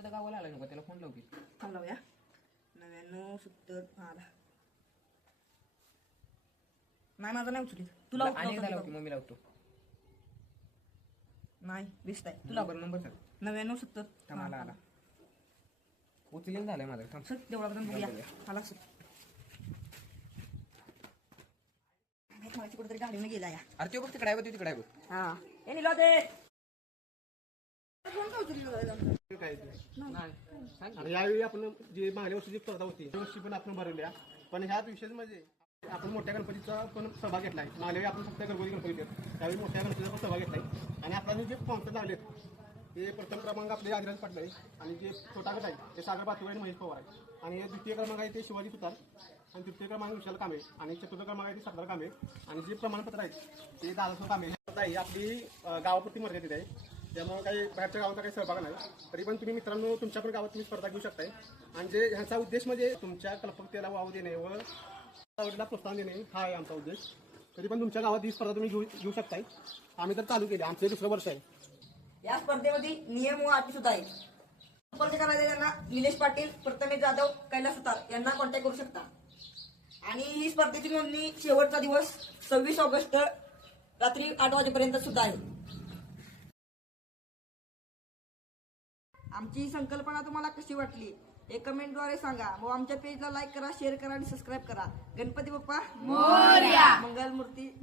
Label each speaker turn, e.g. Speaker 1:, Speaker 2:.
Speaker 1: दादा गावाला आला नको त्याला फोन लाव की
Speaker 2: थांब लावूया. नव्याण्णव सत्तर आला नाही माझा नाही उचली तुला
Speaker 1: आणि एकदा लाव. की मग मी लावतो.
Speaker 2: नाही व्यस्त आहे. तुला
Speaker 1: नंबर नंबर सर
Speaker 2: नव्याण्णव सत्तर.
Speaker 1: थांब आला आला. उचलेल झालंय माझं. थांब
Speaker 2: सर तेवढा बघून बघूया. आला सर. कुठेतरी गाडीने गेला या.
Speaker 1: अरे तो बघ तिकडे आहे बघ, तो तिकडे आहे बघ.
Speaker 2: हा. हे निघा ते
Speaker 3: काय ते.
Speaker 1: नाही. सांग
Speaker 3: आणि यावेळी आपण जी मागल्या वर्षी जी स्पर्धा होती त्या वर्षी पण आपण भरवल्या. पण ह्यात विशेष म्हणजे आपण मोठ्या गणपतीचा पण सहभाग घेतलाय. मागल्या वेळी आपण फक्त घरगुती गणपती घेतो त्यावेळी मोठ्या गणपतीचा पण सहभाग घेतलाय. आणि आपल्याला जे स्पॉन्सर लावलेत ते प्रथम क्रमांक आपले आदिराज पाटील आहे आणि जे छोटा गट आहे ते सागर पातुळे आणि महेश पवार आहे आणि द्वितीय क्रमांक आहे ते शिवाजी सुतार आणि तृतीय क्रमांक विशाल कांबळे आणि चतुर्थ क्रमांक आहे ते सरदार कांबळे. आणि जे प्रमाणपत्र आहेत ते दादासाहेब कांबळे. ही आहे आपली अं, गावापुरती मर्यादित आहे. त्यामुळे काही बाहेरच्या गावाचा काही सहभाग नाही. तरी पण तुम्ही मित्रांनो तुमच्या पण गावात तुम्ही स्पर्धा घेऊ शकताय. आणि जे ह्याचा उद्देश म्हणजे तुमच्या कल्पकतेला वाव देणे व आवडीला प्रोत्साहन देणे हा आहे आमचा उद्देश. तरी पण तुमच्या गावात ही स्पर्धा तुम्ही घेऊ घेऊ शकताय. आम्ही तर चालू केली आमचं हे दुसरं वर्ष आहे.
Speaker 2: या स्पर्धेमध्ये नियम व अटी सुद्धा आहेत संपर्क करायला त्यांना निलेश पाटील प्रथमेश जाधव कैलास सुतार यांना कॉन्टॅक्ट करू शकता. आणि ही स्पर्धेची नोंदणी शेवटचा दिवस सव्वीस ऑगस्ट रात्री आठ वाजेपर्यंत सुद्धा आहे. आमची ही संकल्पना तुम्हाला कशी वाटली? हे कमेंटद्वारे सांगा. व आमच्या पेजला लाईक करा शेअर करा आणि सबस्क्राईब करा. गणपती बाप्पा मंगलमूर्ती.